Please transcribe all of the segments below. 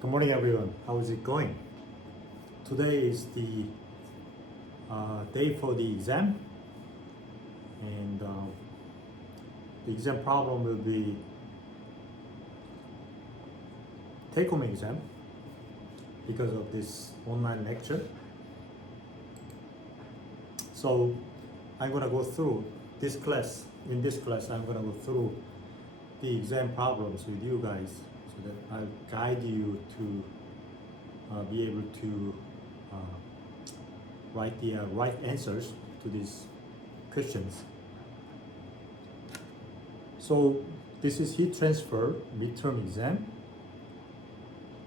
Good morning, everyone. How is it going? Today is the day for the exam, and the exam problem will be take-home exam because of this online lecture. So I'm gonna go through this class. In this class, I'm gonna go through the exam problems with you guys, so that I'll guide you to be able to write the right answers to these questions. So this is heat transfer midterm exam,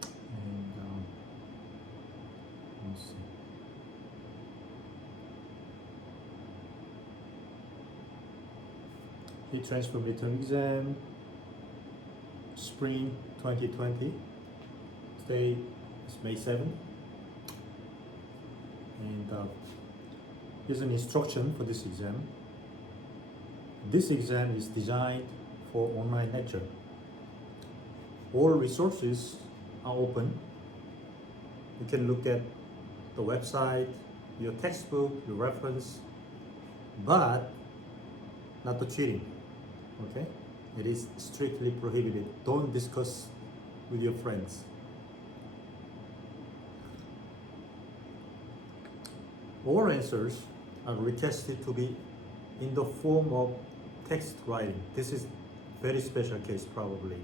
and let's see. Heat transfer midterm exam, spring 2020. Today is May 7th. And here's an instruction for this exam. This exam is designed for online lecture. All resources are open. You can look at the website, your textbook, your reference, but not the cheating, okay? It is strictly prohibited. Don't discuss with your friends. All answers are requested to be in the form of text writing. This is very special case probably.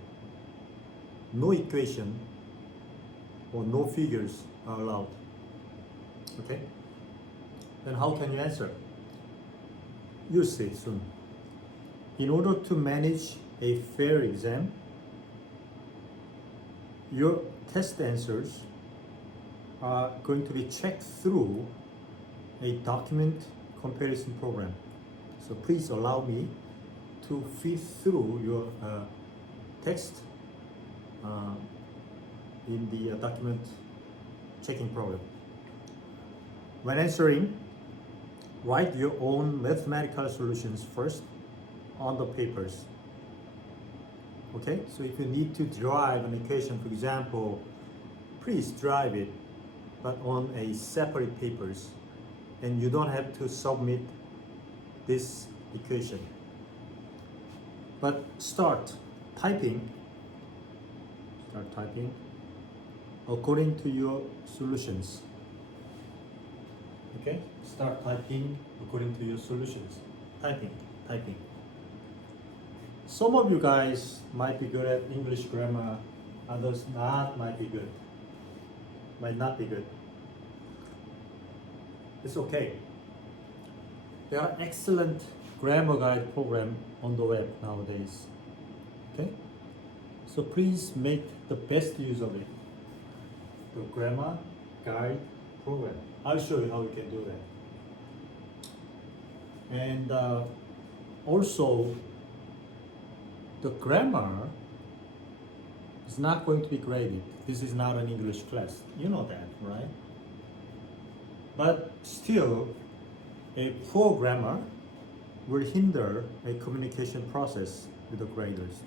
No equation or no figures are allowed. Okay? Then how can you answer? You'll see soon. In order to manage a fair exam, your test answers are going to be checked through a document comparison program. So please allow me to feed through your text in the document checking program. When answering, write your own mathematical solutions first on the papers. Okay, so if you need to derive an equation, for example, please derive it, but on a separate papers. And you don't have to submit this equation. But start typing according to your solutions. Okay? Start typing according to your solutions. Typing. Some of you guys might be good at English grammar, others might not be good. It's okay. There are excellent grammar guide program on the web nowadays. Okay? So please make the best use of it. The grammar guide program. I'll show you how you can do that. And also, the grammar is not going to be graded. This is not an English class. You know that, right? But still, a poor grammar will hinder a communication process with the graders.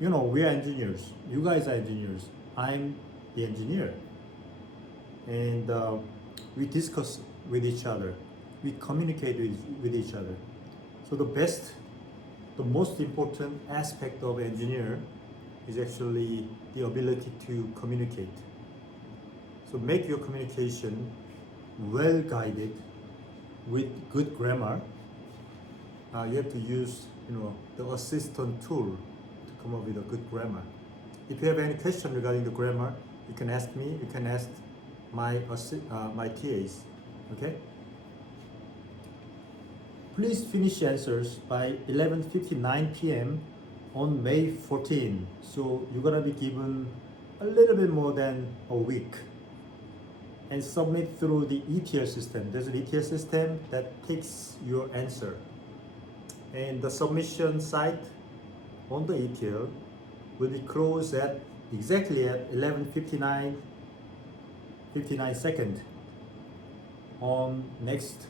You know, we are engineers. You guys are engineers. I'm the engineer. And we discuss with each other. We communicate with each other. So the most important aspect of engineer is actually the ability to communicate. So make your communication well guided with good grammar. You have to use, the assistant tool to come up with a good grammar. If you have any question regarding the grammar, you can ask me. You can ask my TAs. Okay. Please finish answers by 11:59 p.m. on May 14. So you're gonna be given a little bit more than a week. And submit through the ETL system. There's an ETL system that takes your answer. And the submission site on the ETL will be closed at exactly at 11:59 seconds on next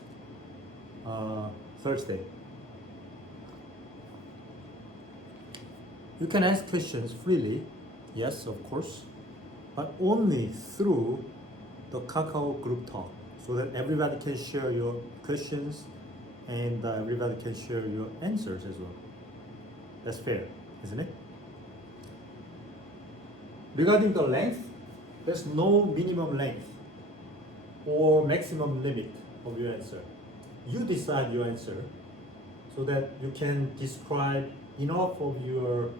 Thursday. You can ask questions freely, yes, of course. but only through the Kakao group talk, so that everybody can share your questions and everybody can share your answers as well. That's fair, isn't it? Regarding the length, there's no minimum length or maximum limit of your answer. You decide your answer so that you can describe enough of your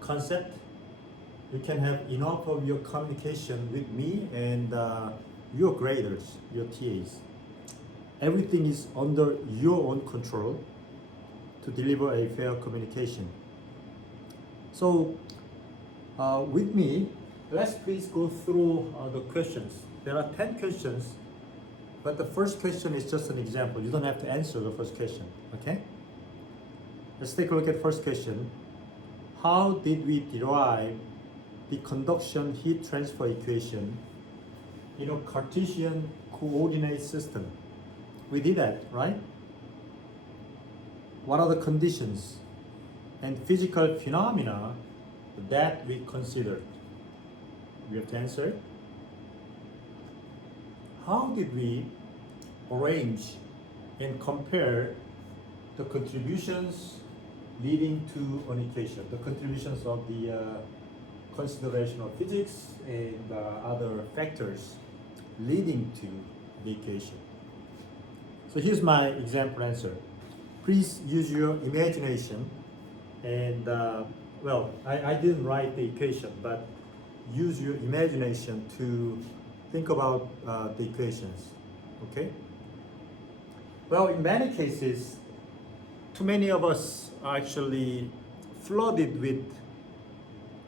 concept. You can have enough of your communication with me and your graders, your TAs. Everything is under your own control to deliver a fair communication. So with me, let's please go through the questions. There are 10 questions, but the first question is just an example. You don't have to answer the first question, okay? Let's take a look at first question. How did we derive the conduction heat transfer equation in a Cartesian coordinate system? We did that, right? What are the conditions and physical phenomena that we considered? We have to answer it. How did we arrange and compare the contributions leading to an equation, the contributions of the consideration of physics and other factors leading to the equation? So here's my example answer. Please use your imagination and, well, I didn't write the equation, but use your imagination to think about the equations, okay? Well, in many cases, too many of us are actually flooded with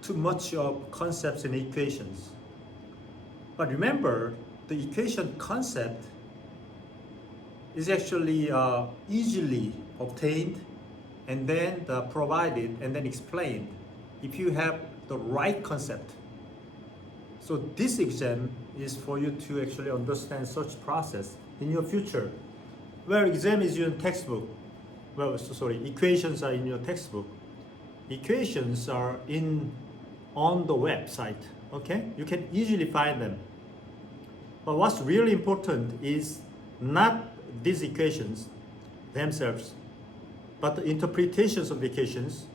too much of concepts and equations. But remember, the equation concept is actually easily obtained and then provided and then explained if you have the right concept. So this exam is for you to actually understand such process in your future. Where exam is in textbook, equations are in your textbook. Equations are on the website, okay? You can easily find them. But what's really important is not these equations themselves, but the interpretations of the equations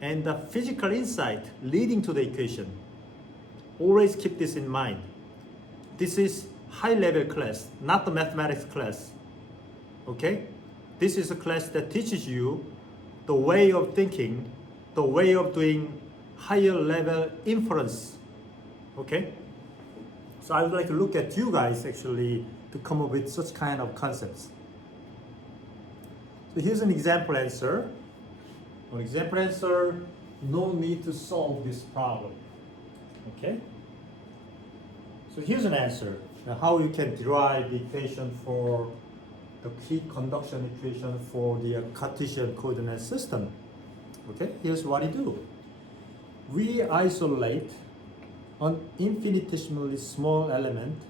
and the physical insight leading to the equation. Always keep this in mind. This is high-level class, not the mathematics class, okay? This is a class that teaches you the way of thinking, the way of doing higher level inference, okay? So I would like to look at you guys actually to come up with such kind of concepts. So here's an example answer. An example answer, no need to solve this problem, okay? So here's an answer. Now how you can derive the equation for the heat conduction equation for the Cartesian coordinate system. Okay, here's what you do. We isolate an infinitesimally small element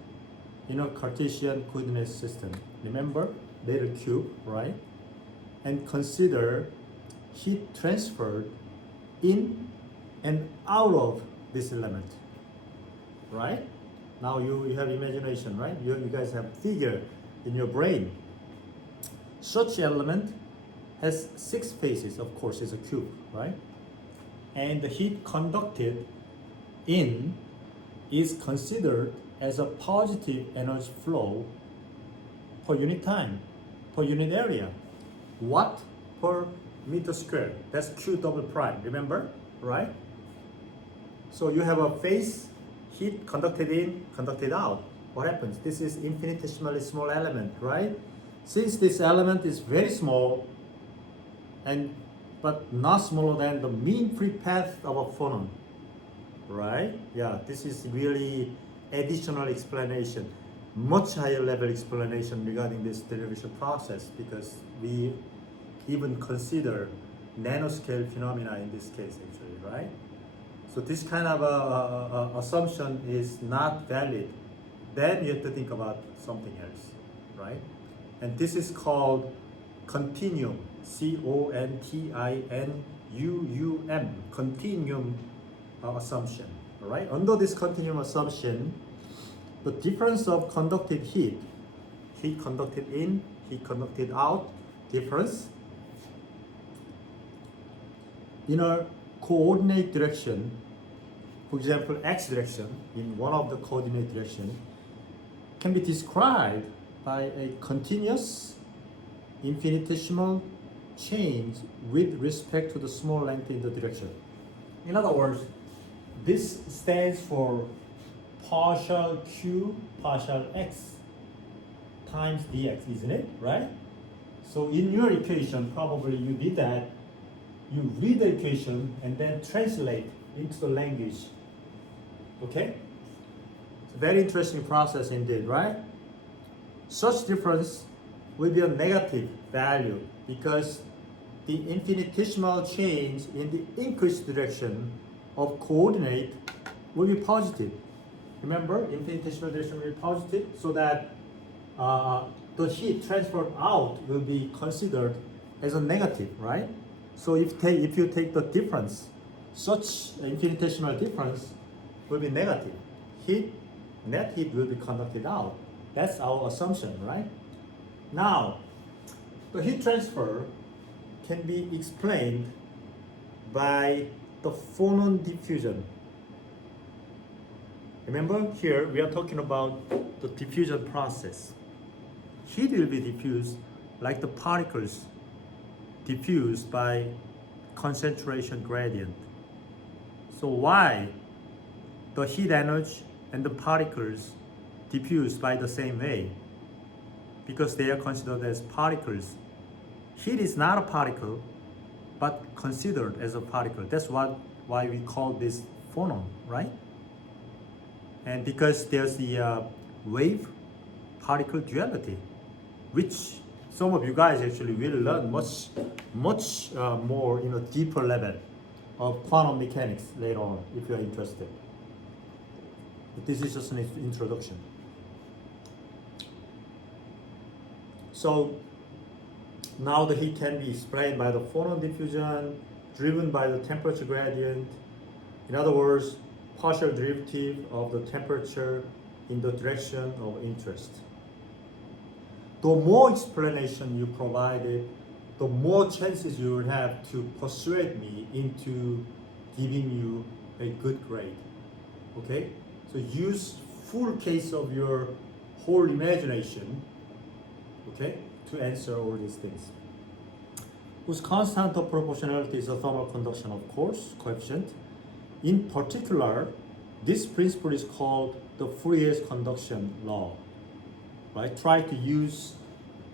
in a Cartesian coordinate system. Remember, little cube, right? And consider heat transferred in and out of this element, right? Now you have imagination, right? You guys have figure in your brain. Such element has 6 faces, of course, it's a cube, right? And the heat conducted in is considered as a positive energy flow per unit time, per unit area. Watt per meter squared. That's Q double prime, remember, right? So you have a phase, heat conducted in, conducted out. What happens? This is infinitesimally small element, right? Since this element is very small, but not smaller than the mean free path of a photon, right? Yeah, this is really additional explanation, much higher level explanation regarding this derivation process, because we even consider nanoscale phenomena in this case actually, right? So this kind of assumption is not valid. Then you have to think about something else, right? And this is called continuum, C-O-N-T-I-N-U-U-M, continuum assumption. All right, under this continuum assumption, the difference of conducted heat conducted in, heat conducted out, difference in a coordinate direction, for example, x direction, in one of the coordinate direction, can be described by a continuous infinitesimal change with respect to the small length in the direction. In other words, this stands for partial q partial x times dx, isn't it? Right? So in your equation, probably you did that. You read the equation and then translate into the language. Okay? It's a very interesting process indeed, right? Such difference will be a negative value because the infinitesimal change in the increased direction of coordinate will be positive. Remember, infinitesimal direction will be positive, so that the heat transferred out will be considered as a negative, right? So if you take the difference, such infinitesimal difference will be negative. Net heat will be conducted out. That's our assumption, right? Now, the heat transfer can be explained by the phonon diffusion. Remember, here we are talking about the diffusion process. Heat will be diffused like the particles diffused by concentration gradient. So why the heat energy and the particles diffused by the same way? Because they are considered as particles. Heat is not a particle, but considered as a particle. That's why we call this phonon, right? And because there's the wave particle duality, which some of you guys actually will learn much more in a deeper level of quantum mechanics later on if you are interested. But this is just an introduction. So now the heat can be explained by the phonon diffusion driven by the temperature gradient. In other words, partial derivative of the temperature in the direction of interest. The more explanation you provided, the more chances you will have to persuade me into giving you a good grade. Okay? So use full case of your whole imagination, okay, to answer all these things. Whose constant of proportionality is the thermal conduction, of course, coefficient. In particular, this principle is called the Fourier's conduction law. Right? Try to use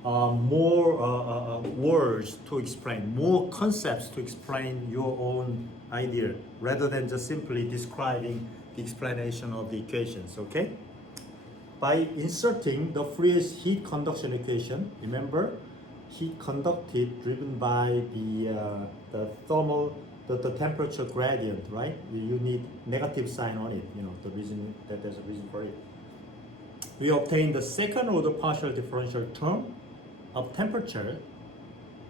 more words to explain, more concepts to explain your own idea, rather than just simply describing the explanation of the equations, okay? By inserting the Fourier's heat conduction equation, remember, heat conducted driven by the thermal, the temperature gradient, right? You need negative sign on it, the reason that there's a reason for it. We obtain the second order partial differential term of temperature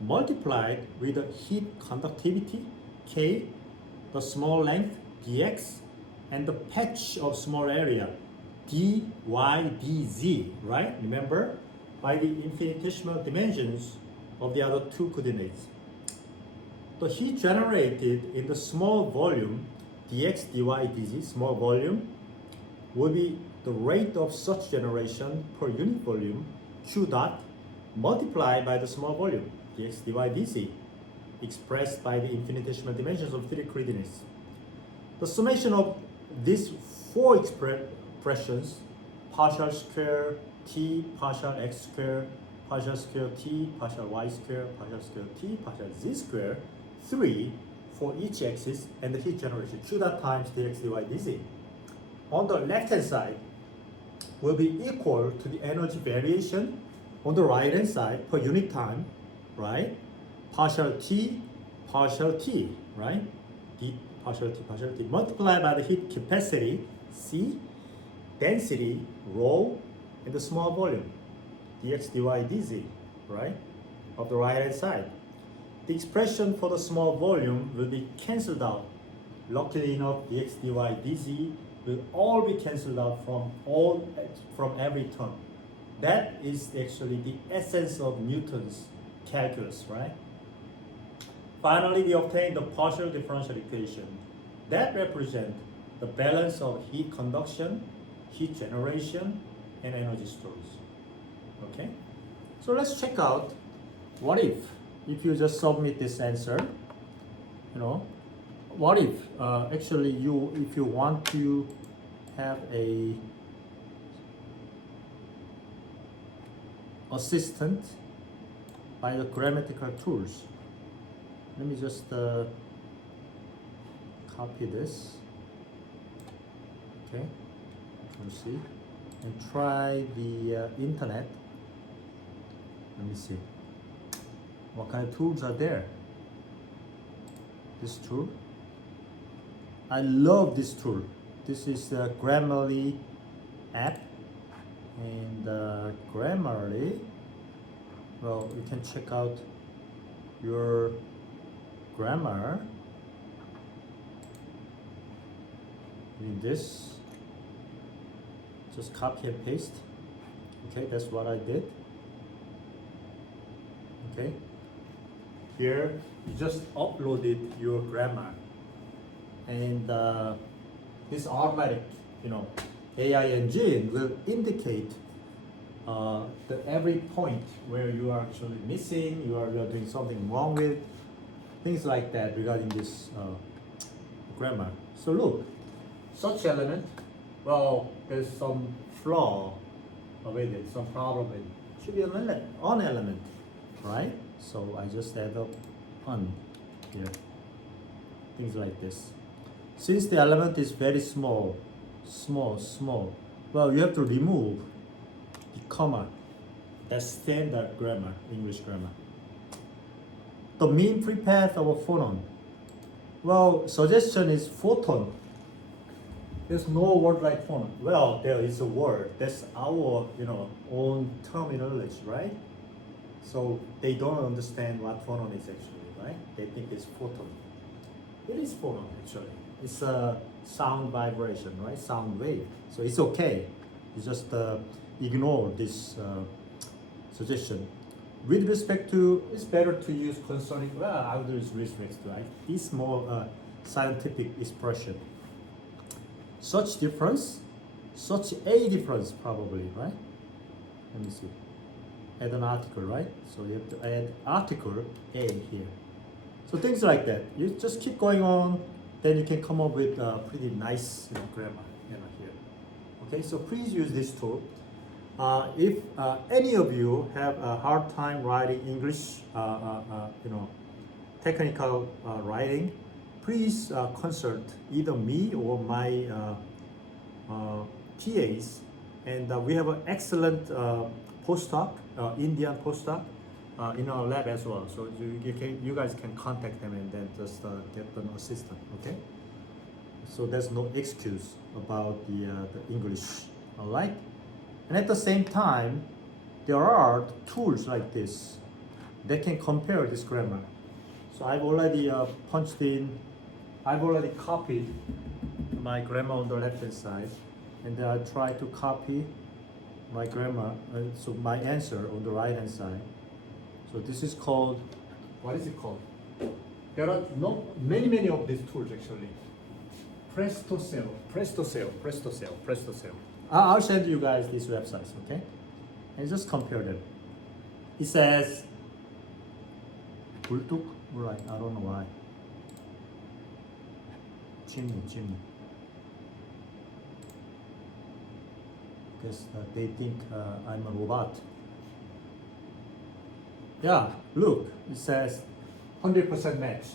multiplied with the heat conductivity, K, the small length, dx, and the patch of small area, dy, dz, right? Remember, by the infinitesimal dimensions of the other two coordinates. The heat generated in the small volume, dx, dy, dz, small volume, will be the rate of such generation per unit volume, q dot, multiplied by the small volume, dx, dy, dz, expressed by the infinitesimal dimensions of three coordinates. The summation of these four expressions, partial square t, partial x square, partial square t, partial y square, partial square t, partial z square, 3 for each axis, and the heat generation, q dot times dx, dy, dz. On the left-hand side will be equal to the energy variation on the right-hand side per unit time, right? Partial t, right? D, partial t, multiplied by the heat capacity, C, density, rho, and the small volume, dx, dy, dz, right? Of the right-hand side. The expression for the small volume will be cancelled out Luckily enough, dx, dy, dz will all be cancelled out from every term. That is actually the essence of Newton's calculus, right? Finally, we obtain the partial differential equation that represent the balance of heat conduction, heat generation, and energy storage. Okay? So let's check out what if you just submit this answer, what if actually if you want to have a assistant by the grammatical tools. Let me just copy this, okay, let's see, and try the internet. Let me see what kind of tools are there. This tool, I love this tool. This is the Grammarly app, and Grammarly, well, you can check out your grammar in this. Just copy and paste. Okay, that's what I did. Okay, here you just uploaded your grammar, and this automatic, AI engine will indicate every point where you are actually missing, you are doing something wrong with, things like that regarding this grammar. So look, such element, well, there's some flaw with it, some problem with it. Should be an element, right? So I just add up on here, things like this. Since the element is very small, well, you have to remove the comma. That's standard grammar, English grammar. The mean prepath of a phonon. Well, suggestion is photon. There's no word like phonon. Well, there is a word. That's our, own terminology, right? So they don't understand what phonon is actually, right? They think it's photon. It is phonon actually. It's a sound vibration, right? Sound wave. So it's okay. You just ignore this suggestion. With respect to, it's better to use concerning, well, I would use respect to, right? It's more scientific expression. Such difference, such a difference probably, right? Let me see. Add an article, right? So you have to add article A here. So things like that. You just keep going on, then you can come up with pretty nice grammar here. Okay, so please use this tool. If any of you have a hard time writing English, technical writing, please consult either me or my TAs. And we have an excellent postdoc, Indian postdoc, in our lab as well. So you guys can contact them and then just get an assistant. Okay. So there's no excuse about the English, all right? And at the same time, there are tools like this that can compare this grammar. So I've already I've already copied my grammar on the left hand side, and then I try to copy my grammar, so my answer on the right hand side. So this is called, what is it called? There are many of these tools actually. PrestoSale. I'll send you guys these websites, okay? And just compare them. It says, 불뚝? Right, I don't know why. Chimney. Because they think I'm a robot. Yeah, look, it says 100% match.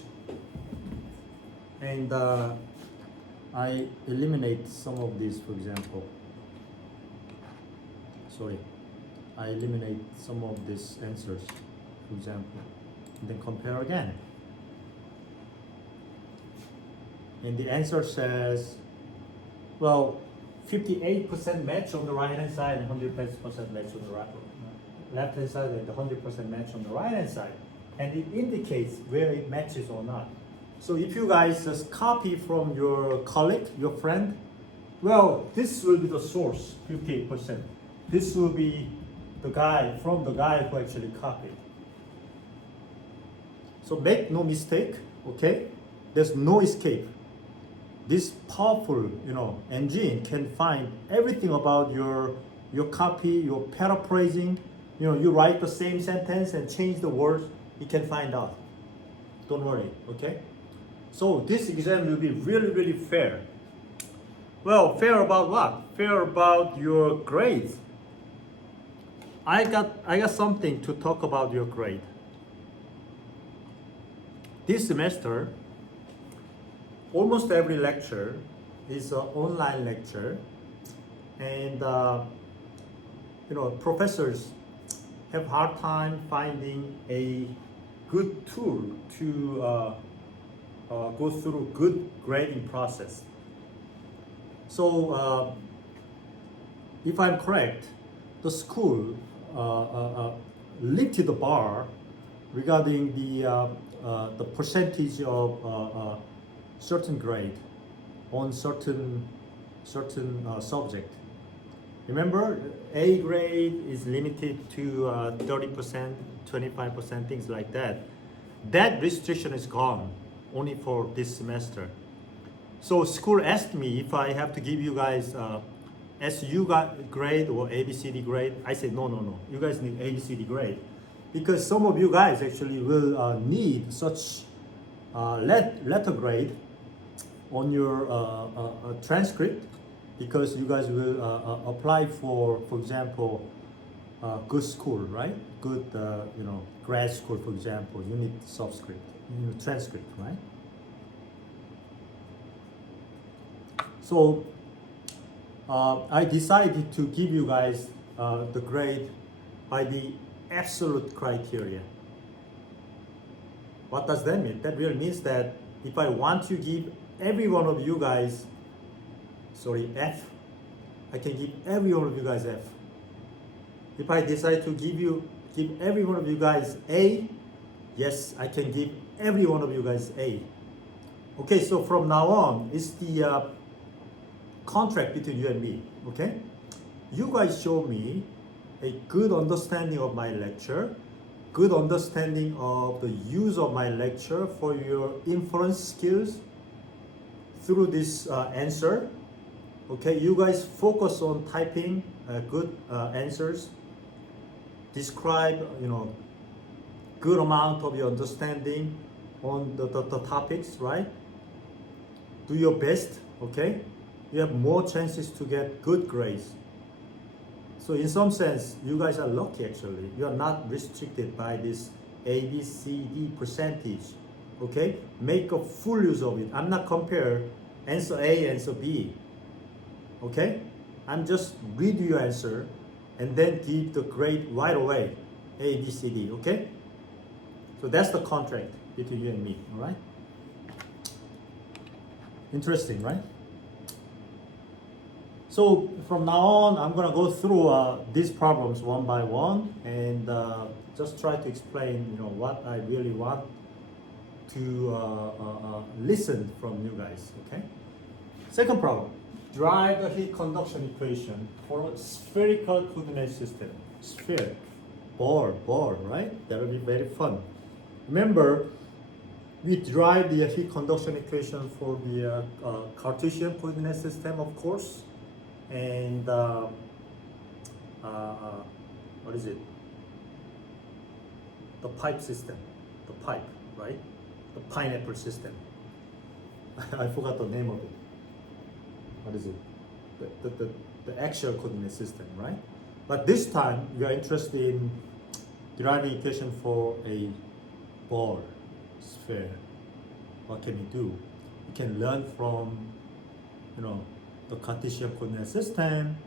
And I eliminate some of these, for example. I eliminate some of these answers, for example, and then compare again. And the answer says, well, 58% match on the right hand side and 100% match on the left hand side, and the 100% match on the right hand side. And it indicates where it matches or not. So if you guys just copy from your colleague, your friend, well, this will be the source, 58%. This will be the guy who actually copied. So make no mistake, okay? There's no escape. This powerful, engine can find everything about your copy, your paraphrasing. You write the same sentence and change the words. It can find out. Don't worry, okay? So this exam will be really, really fair. Well, fair about what? Fair about your grades. I got something to talk about your grade. This semester, almost every lecture is an online lecture, and professors have hard time finding a good tool to go through good grading process. So if I'm correct, the school lifted the bar regarding the percentage of certain grade on certain subject. Remember, A grade is limited to 30%, 25%, things like that. That restriction is gone only for this semester. So school asked me if I have to give you guys SU grade or ABCD grade. I said no. You guys need ABCD grade because some of you guys actually will need such letter grade on your transcript because you guys will apply for example, good school, right? Good, grad school, for example. You need subscript, transcript, right? So I decided to give you guys the grade by the absolute criteria. What does that mean? That really means that if I want to give every one of you guys, F, I can give every one of you guys F. If I decide to give every one of you guys A, yes, I can give every one of you guys A. Okay, so from now on, it's the contract between you and me, okay? You guys show me a good understanding of my lecture, good understanding of the use of my lecture for your inference skills through this answer. Okay, you guys focus on typing good answers, describe good amount of your understanding on the topics, right? Do your best, okay? You have more chances to get good grades. So in some sense, you guys are lucky actually. You are not restricted by this A, B, C, D percentage. Okay? Make a full use of it. I'm not compare answer A, answer B. Okay? I'm just read your answer and then give the grade right away. A, B, C, D. Okay? So that's the contract between you and me. Alright? Interesting, right? So from now on, I'm gonna go through these problems one by one and just try to explain, what I really want to listen from you guys. Okay. Second problem: derive the heat conduction equation for a spherical coordinate system. Sphere, ball, right? That will be very fun. Remember, we derive the heat conduction equation for the Cartesian coordinate system, of course. And what is it? The pipe system, the pipe, right? The pineapple system. I forgot the name of it. What is it? The actual coordinate system, right? But this time we are interested in deriving equation for a ball, sphere. What can we do? We can learn from, the Cartesian coordinate system,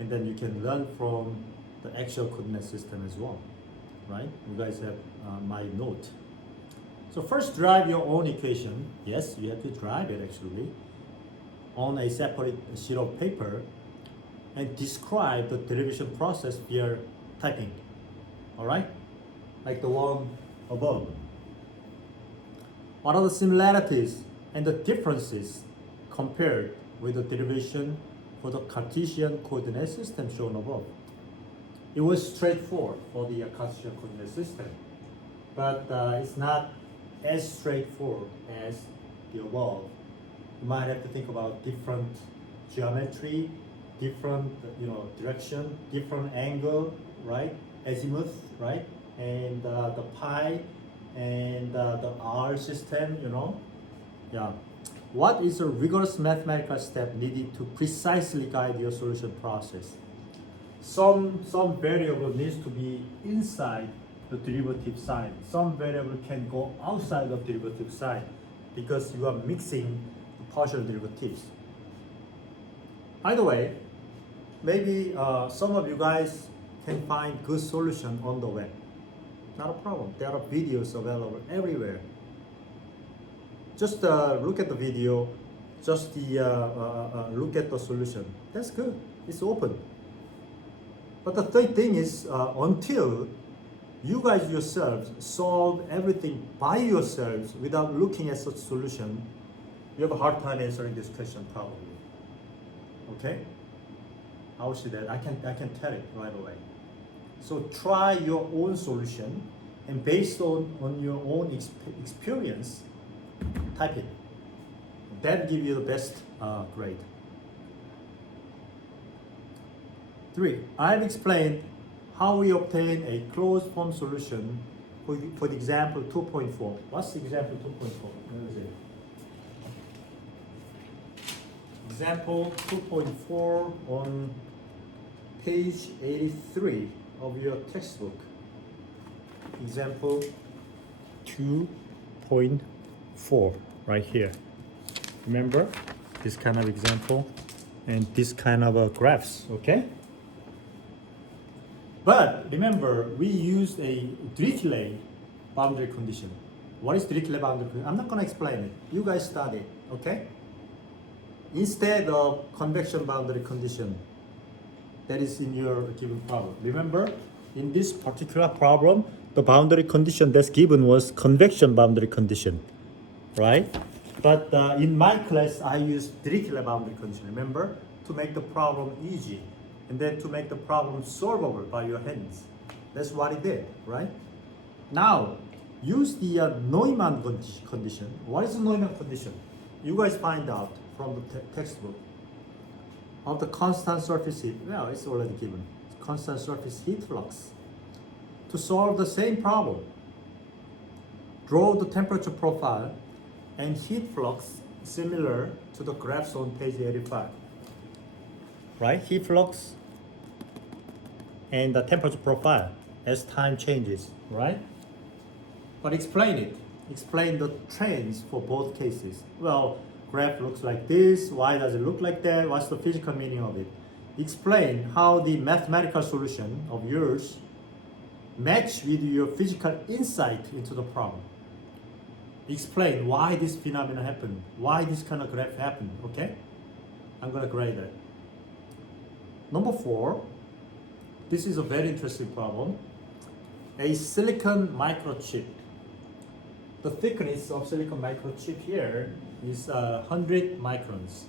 and then you can learn from the actual coordinate system as well, right? You guys have my note. So first, derive your own equation. Yes, you have to derive it actually on a separate sheet of paper and describe the derivation process via typing. All right, like the one above. What are the similarities and the differences compared with the derivation for the Cartesian coordinate system shown above? It was straightforward for the Cartesian coordinate system, but it's not as straightforward as the above. You might have to think about different geometry, different direction, different angle, right? Azimuth, right? And the pi and the R system, Yeah. What is a rigorous mathematical step needed to precisely guide your solution process? Some variable needs to be inside the derivative sign. Some variable can go outside of derivative sign because you are mixing the partial derivatives. Either way, maybe some of you guys can find good solution on the web. Not a problem. There are videos available everywhere. Just look at the video, just look at the solution. That's good. It's open. But the third thing is, until you guys yourselves solve everything by yourselves without looking at such solution, you have a hard time answering this question probably. Okay? I will see that. I can tell it right away. So try your own solution, and based on your own experience, type it. That give you the best grade. 3. I've explained how we obtain a closed form solution for the example 2.4. What's example 2.4? Where is it? Example 2.4 on page 83 of your textbook. Example 2.4 right here. Remember this kind of example and this kind of graphs, okay? But remember, we used a Dirichlet boundary condition. What is Dirichlet boundary condition? I'm not going to explain it. You guys study it, okay? Instead of convection boundary condition that is in your given problem. Remember, in this particular problem, the boundary condition that's given was convection boundary condition, right? But in my class, I used Dirichlet boundary condition, remember? To make the problem easy, and then to make the problem solvable by your hands. That's what it did, right? Now, use the Neumann condition. What is the Neumann condition? You guys find out from the textbook. Of the constant surface heat, well, it's already given. Constant surface heat flux. To solve the same problem, draw the temperature profile and heat flux similar to the graphs on page 85. Right? Heat flux and the temperature profile as time changes, right? But explain it. Explain the trends for both cases. Well, graph looks like this. Why does it look like that? What's the physical meaning of it? Explain how the mathematical solution of yours match with your physical insight into the problem. Explain why this phenomenon happened, why this kind of graph happened, okay? I'm gonna grade that. Number 4, this is a very interesting problem. A silicon microchip. The thickness of silicon microchip here is 100 microns,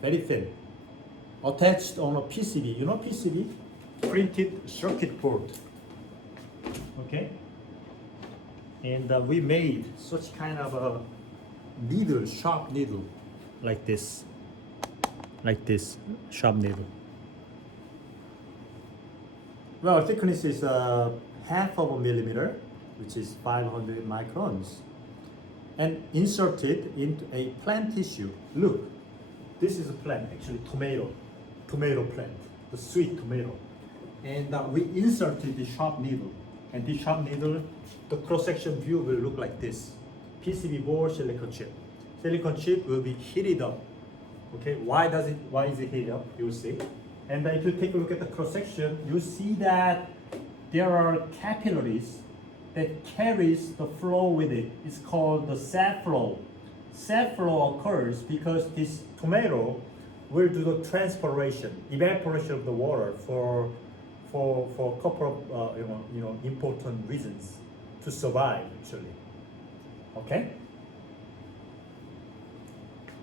very thin. Attached on a PCB, you know PCB? Printed circuit board. Okay? And we made such kind of a needle, sharp needle, like this, sharp needle. Well, thickness is half of a millimeter, which is 500 microns, and inserted into a plant tissue. Look, this is a plant, actually tomato plant, the sweet tomato. And we inserted the sharp needle, and this sharp needle, the cross-section view will look like this. PCB board, silicon chip. Silicon chip will be heated up. Okay, why is it heated up? You'll see. And if you take a look at the cross-section, you see that there are capillaries that carries the flow with it. It's called the sap flow. Sap flow occurs because this tomato will do the transpiration, evaporation of the water for a couple of important reasons to survive actually. Okay.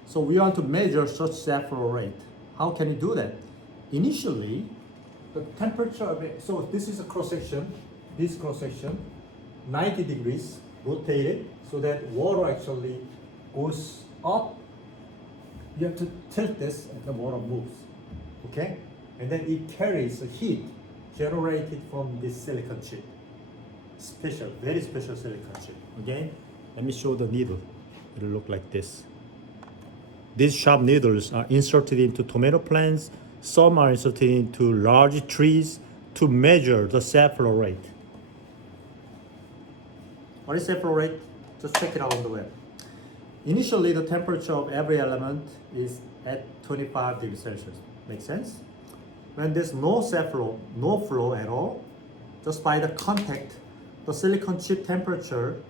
So we want to measure such set flow rate. How can we do that? Initially, the temperature of it, so this is a cross section, this cross section, 90 degrees rotated so that water actually goes up. You have to tilt this and the water moves. Okay? And then it carries the heat generated from this silicon chip. Special, very special silicon chip. Again, let me show the needle. It'll look like this. These sharp needles are inserted into tomato plants. Some are inserted into large trees to measure the set flow rate. What is set flow rate? Just check it out on the web. Initially, the temperature of every element is at 25 degrees Celsius. Make sense? When there's no set flow, no flow at all, just by the contact, the silicon chip temperature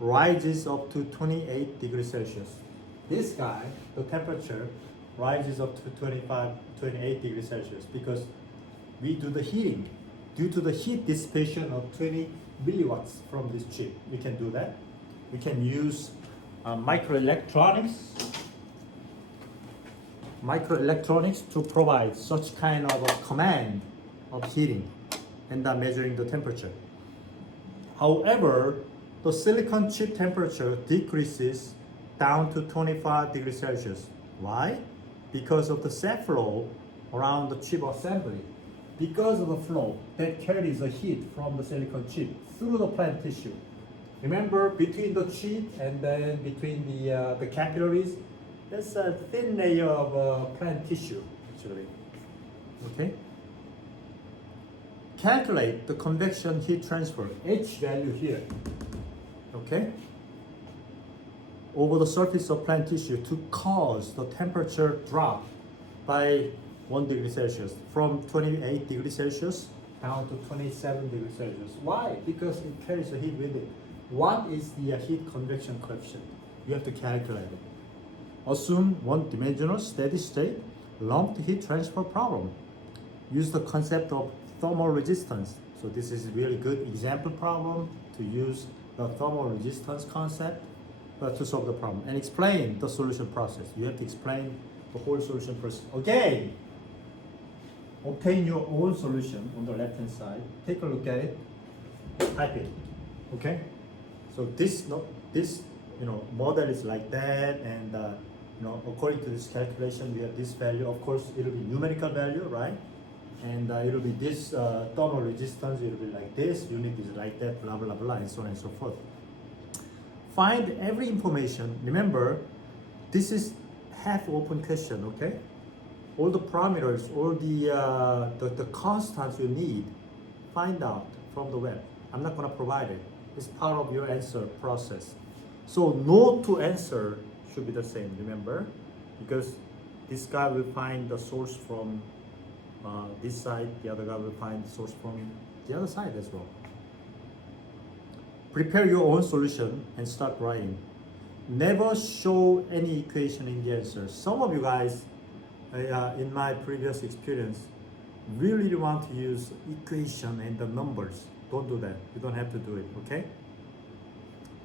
rises up to 28 degrees Celsius. This guy, the temperature rises up to 28 degrees Celsius because we do the heating. Due to the heat dissipation of 20 milliwatts from this chip, we can do that. We can use microelectronics to provide such kind of a command of heating and measuring the temperature. However, the silicon chip temperature decreases down to 25 degrees Celsius. Why? Because of the set flow around the chip assembly. Because of the flow that carries the heat from the silicon chip through the plant tissue. Remember, between the chip and then between the capillaries, there's a thin layer of plant tissue, actually. Okay? Calculate the convection heat transfer, H value here. Okay? Over the surface of plant tissue to cause the temperature drop by 1 degree Celsius from 28 degrees Celsius down to 27 degrees Celsius. Why? Because it carries the heat with it. What is the heat convection coefficient? You have to calculate it. Assume one-dimensional steady state lumped heat transfer problem. Use the concept of thermal resistance. So this is a really good example problem to use the thermal resistance concept to solve the problem and explain the solution process. You have to explain the whole solution process. Again, obtain your own solution on the left hand side. Take a look at it. Type it. Okay. So this model is like that, and according to this calculation, we have this value. Of course, it will be numerical value, right? And it will be this thermal resistance. It will be like this. Unit is like that. Blah blah blah, and so on and so forth. Find every information. Remember, this is half open question. Okay. All the parameters, all the constants you need, find out from the web. I'm not going to provide it. It's part of your answer process. So no two answer should be the same, remember? Because this guy will find the source from this side, the other guy will find the source from the other side as well. Prepare your own solution and start writing. Never show any equation in the answer. Some of you guys, in my previous experience, really want to use equation and the numbers. Don't do that. You don't have to do it, okay?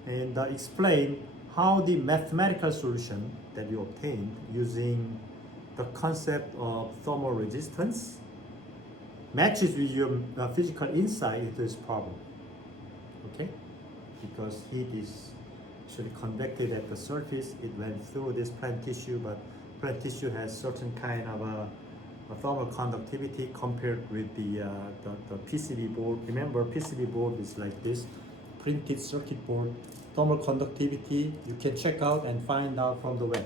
And explain how the mathematical solution that you obtained using the concept of thermal resistance matches with your physical insight into this problem, okay? Because heat is actually convected at the surface. It went through this plant tissue, but plant tissue has certain kind of a thermal conductivity compared with the PCB board. Remember, PCB board is like this, printed circuit board. Thermal conductivity, you can check out and find out from the web.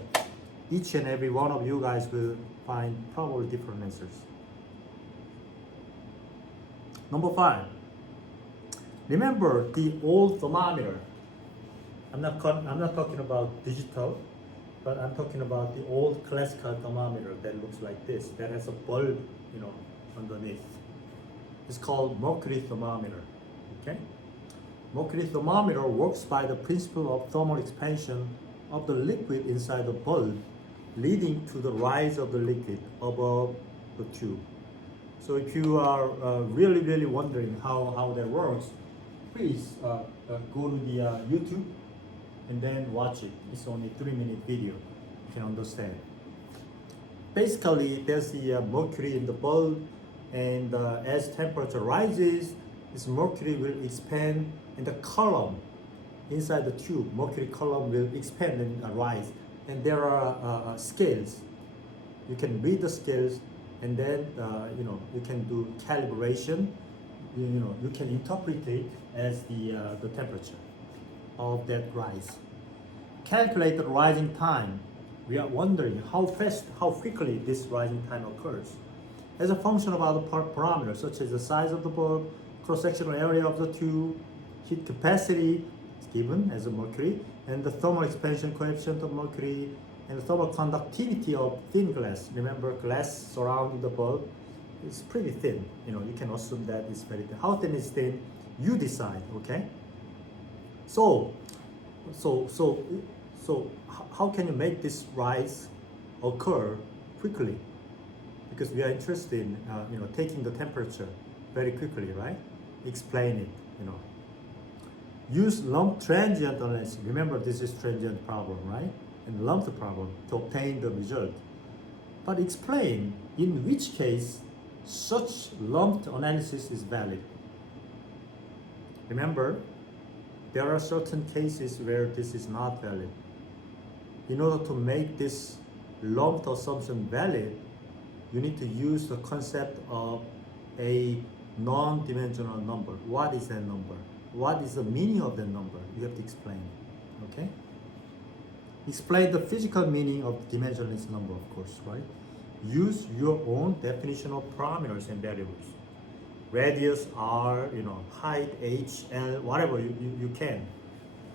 Each and every one of you guys will find probably different answers. Number 5, remember the old thermometer. I'm not talking about digital, but I'm talking about the old classical thermometer that looks like this, that has a bulb, underneath. It's called mercury thermometer, okay? Mercury thermometer works by the principle of thermal expansion of the liquid inside the bulb, leading to the rise of the liquid above the tube. So if you are really wondering how that works, please go to the YouTube and then watch it. It's only 3-minute video. can understand. Basically, there's the mercury in the bulb, and as temperature rises, this mercury will expand, and the column inside the tube, mercury column will expand and rise. And there are scales. You can read the scales, and then you can do calibration. You can interpret it as the temperature of that rise. Calculate the rising time. We are wondering how fast, how quickly this rising time occurs. As a function of other parameters such as the size of the bulb, cross-sectional area of the tube, heat capacity is given as a mercury, and the thermal expansion coefficient of mercury, and the thermal conductivity of thin glass. Remember, glass surrounding the bulb is pretty thin. You can assume that it's very thin. How thin is thin? You decide, okay? So how can you make this rise occur quickly? Because we are interested in taking the temperature very quickly, right? Explain it, Use lump transient analysis. Remember, this is transient problem, right? And lumped problem to obtain the result. But explain in which case such lumped analysis is valid. Remember, there are certain cases where this is not valid. In order to make this lumped assumption valid, you need to use the concept of a non-dimensional number. What is that number? What is the meaning of that number? You have to explain it, okay? Explain the physical meaning of dimensionless number, of course, right? Use your own definition of parameters and variables. Radius, R, height, H, L, whatever you can.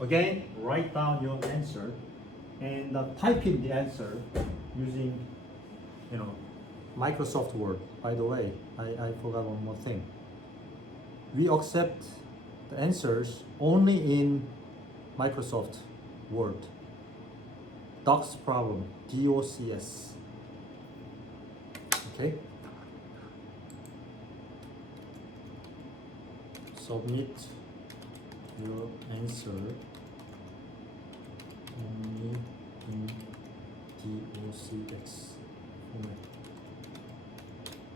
Again, write down your answer and type in the answer using, Microsoft Word. By the way, I forgot one more thing. We accept the answers only in Microsoft Word. Docs problem, DOCS. Okay. Submit your answer only in DOCX format.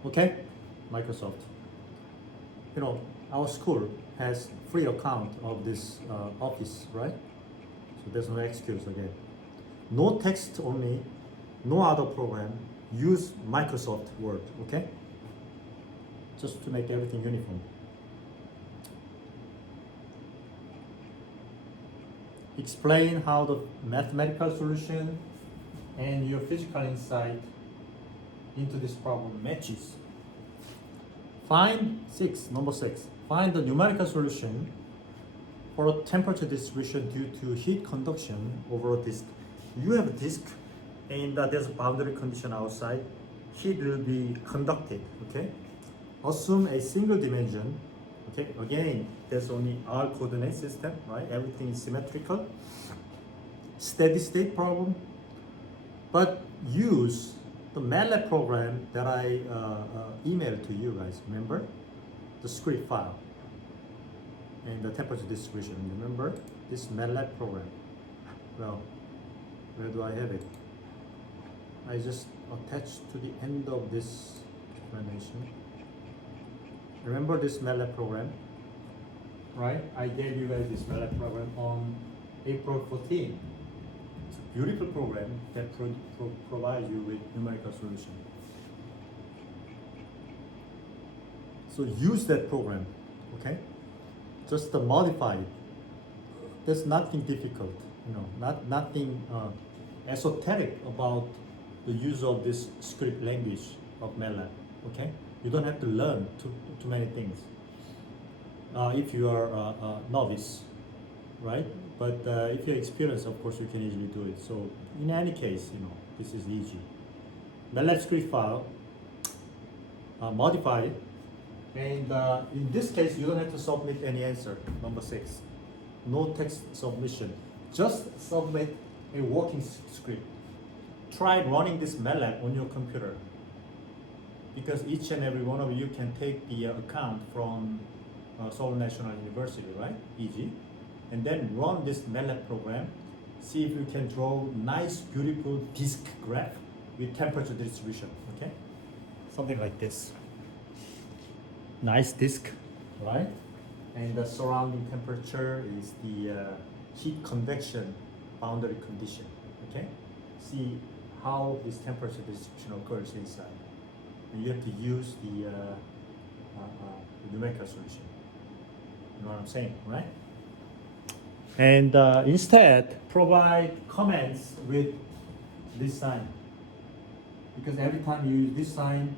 Okay, Microsoft. Our school has free account of this Office, right? So there's no excuse again. No text only, no other program. Use Microsoft Word, okay? Just to make everything uniform. Explain how the mathematical solution and your physical insight into this problem matches. Number six. Find the numerical solution for a temperature distribution due to heat conduction over a disk. You have a disk and there's a boundary condition outside. Heat will be conducted, okay? Assume a single dimension, okay? Again, there's only R coordinate system, right? Everything is symmetrical. Steady state problem. But use the MATLAB program that I emailed to you guys, remember? The script file and the temperature distribution, remember? This MATLAB program. Well, where do I have it? I just attached to the end of this explanation. Remember this MATLAB program? Right? I gave you guys this MATLAB program on April 14. It's a beautiful program that provides you with numerical solution. So use that program, okay? Just modify it. There's nothing difficult, nothing esoteric about the use of this script language of MATLAB, okay? You don't have to learn too many things if you are a novice, right? But if you're experienced, of course, you can easily do it. So in any case, this is easy. MATLAB script file, modify it, and in this case, you don't have to submit any answer. Number 6, no text submission. Just submit a working script. Try running this MATLAB on your computer, because each and every one of you can take the account from Seoul National University, right? Easy. And then run this MATLAB program see if you can draw nice, beautiful disk graph with temperature distribution, okay? Something like this. Nice disk, right? And the surrounding temperature is the heat convection boundary condition, okay? See how this temperature distribution occurs inside. And you have to use the numerical solution. You know what I'm saying, right? And instead, provide comments with this sign. Because every time you use this sign,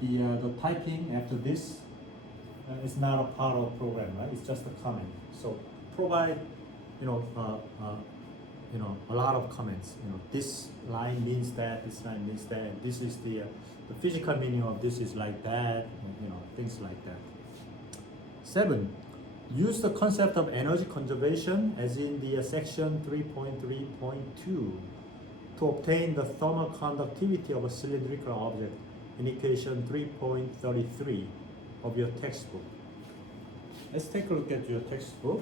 the typing after this is not a part of the program, right? It's just a comment. So provide, a lot of comments. This line means that, this line means that. This is the physical meaning of this is like that, and, things like that. 7. Use the concept of energy conservation as in the section 3.3.2 to obtain the thermal conductivity of a cylindrical object in equation 3.33 of your textbook. Let's take a look at your textbook.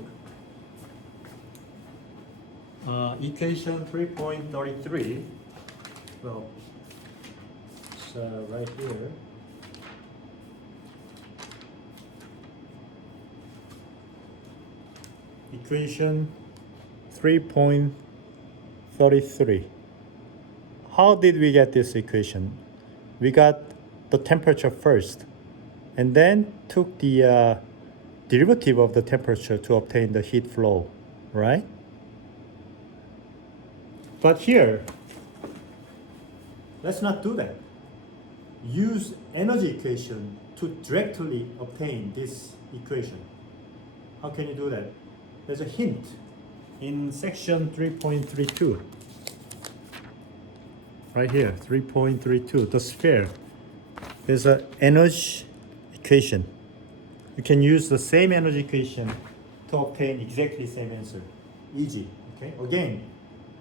Equation 3.33. Well, it's right here. Equation 3.33. How did we get this equation? We got the temperature first and then took the derivative of the temperature to obtain the heat flow, right? But here, let's not do that. Use energy equation to directly obtain this equation. How can you do that? There's a hint in section 3.32. Right here, 3.32, the sphere. There's an energy equation. You can use the same energy equation to obtain exactly the same answer. Easy, okay? Again,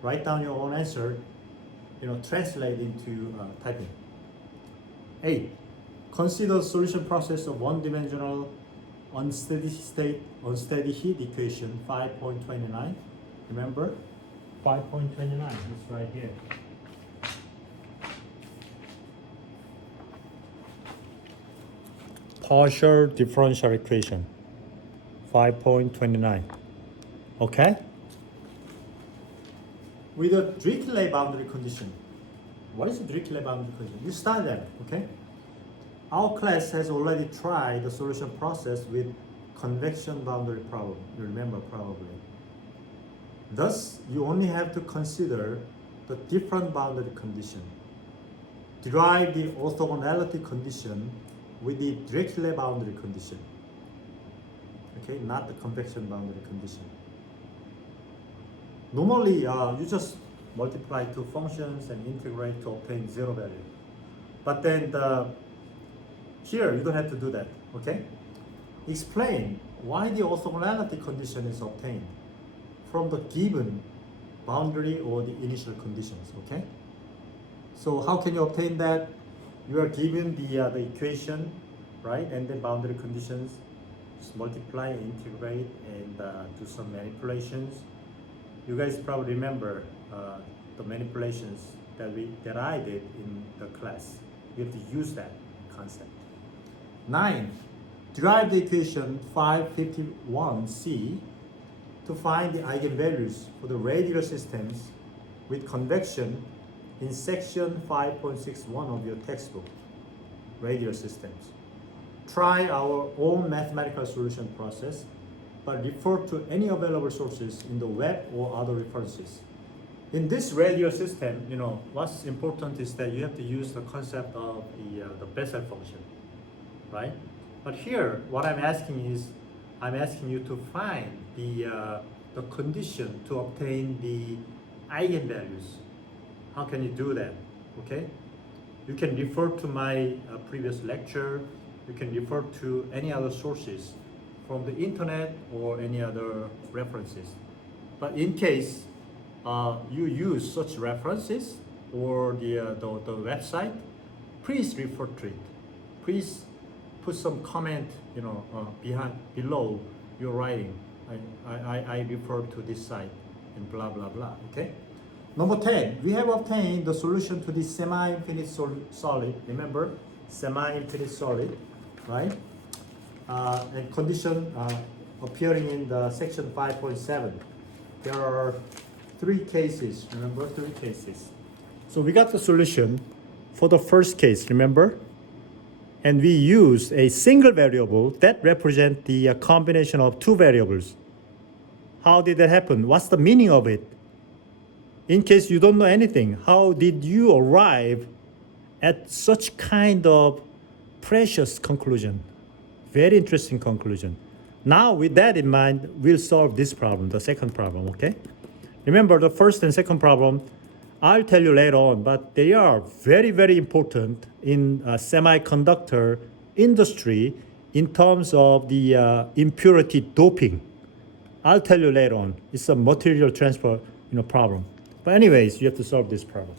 write down your own answer, translate into typing. 8. Consider the solution process of one-dimensional unsteady heat equation 5.29. Remember? 5.29 is right here. Partial differential equation 5.29. Okay? With a Dirichlet boundary condition. What is a Dirichlet boundary condition? You study that, okay? Our class has already tried the solution process with convection boundary problem. You remember probably. Thus, you only have to consider the different boundary condition. Derive the orthogonality condition with the Dirichlet boundary condition. Okay, not the convection boundary condition. Normally, you just multiply two functions and integrate to obtain zero value. But then here, you don't have to do that, okay? Explain why the orthogonality condition is obtained from the given boundary or the initial conditions, okay? So how can you obtain that? You are given the equation, right? And then boundary conditions. Just multiply, integrate, and do some manipulations. You guys probably remember the manipulations that I did in the class. You have to use that concept. 9. Derive the equation 551c to find the eigenvalues for the radial systems with convection in section 5.61 of your textbook, radial systems. Try our own mathematical solution process, but refer to any available sources in the web or other references. In this radial system, what's important is that you have to use the concept of the Bessel function, right? But here, what I'm asking you to find the condition to obtain the eigenvalues. How can you do that? Okay, you can refer to my previous lecture. You can refer to any other sources from the internet or any other references. But in case you use such references or the website, please refer to it. Please put some comment, below your writing. I refer to this site and blah blah blah. Okay. Number 10, we have obtained the solution to the semi-infinite solid. Remember, semi-infinite solid, right? And condition appearing in the section 5.7. There are 3 cases. Remember, 3 cases. So we got the solution for the first case. Remember, and we use a single variable that represents the combination of 2 variables. How did that happen? What's the meaning of it? In case you don't know anything, how did you arrive at such kind of precious conclusion? Very interesting conclusion. Now, with that in mind, we'll solve this problem, the second problem, okay? Remember, the first and second problem, I'll tell you later on, but they are very, very important in semiconductor industry in terms of the impurity doping. I'll tell you later on. It's a material transfer problem. But anyways, you have to solve this problem.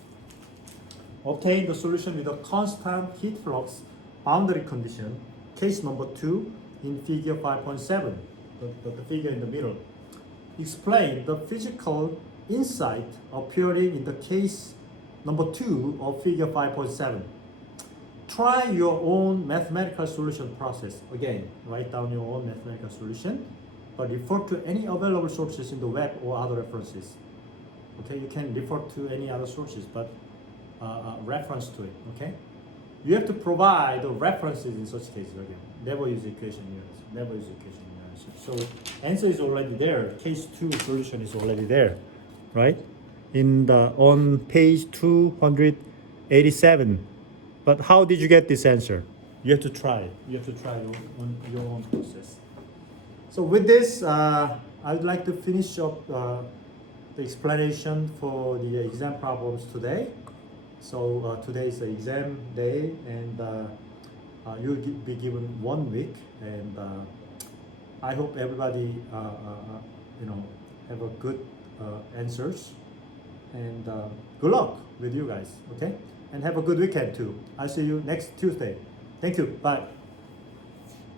Obtain the solution with a constant heat flux boundary condition, case number 2 in figure 5.7, the figure in the middle. Explain the physical insight appearing in the case number 2 of figure 5.7. Try your own mathematical solution process. Again, write down your own mathematical solution, but refer to any available sources in the web or other references. Okay, you can refer to any other sources, but reference to it, okay? You have to provide the references in such cases again. Never use equation units. Never use equation units. So answer is already there. Case 2 solution is already there, right? On page 287. But how did you get this answer? You have to try it. You have to try your own process. So with this, I would like to finish up the explanation for the exam problems today. So today is the exam day, and you'll be given 1 week, and I hope everybody have a good answers, and good luck with you guys, okay? And have a good weekend too. I'll see you next Tuesday. Thank you. Bye.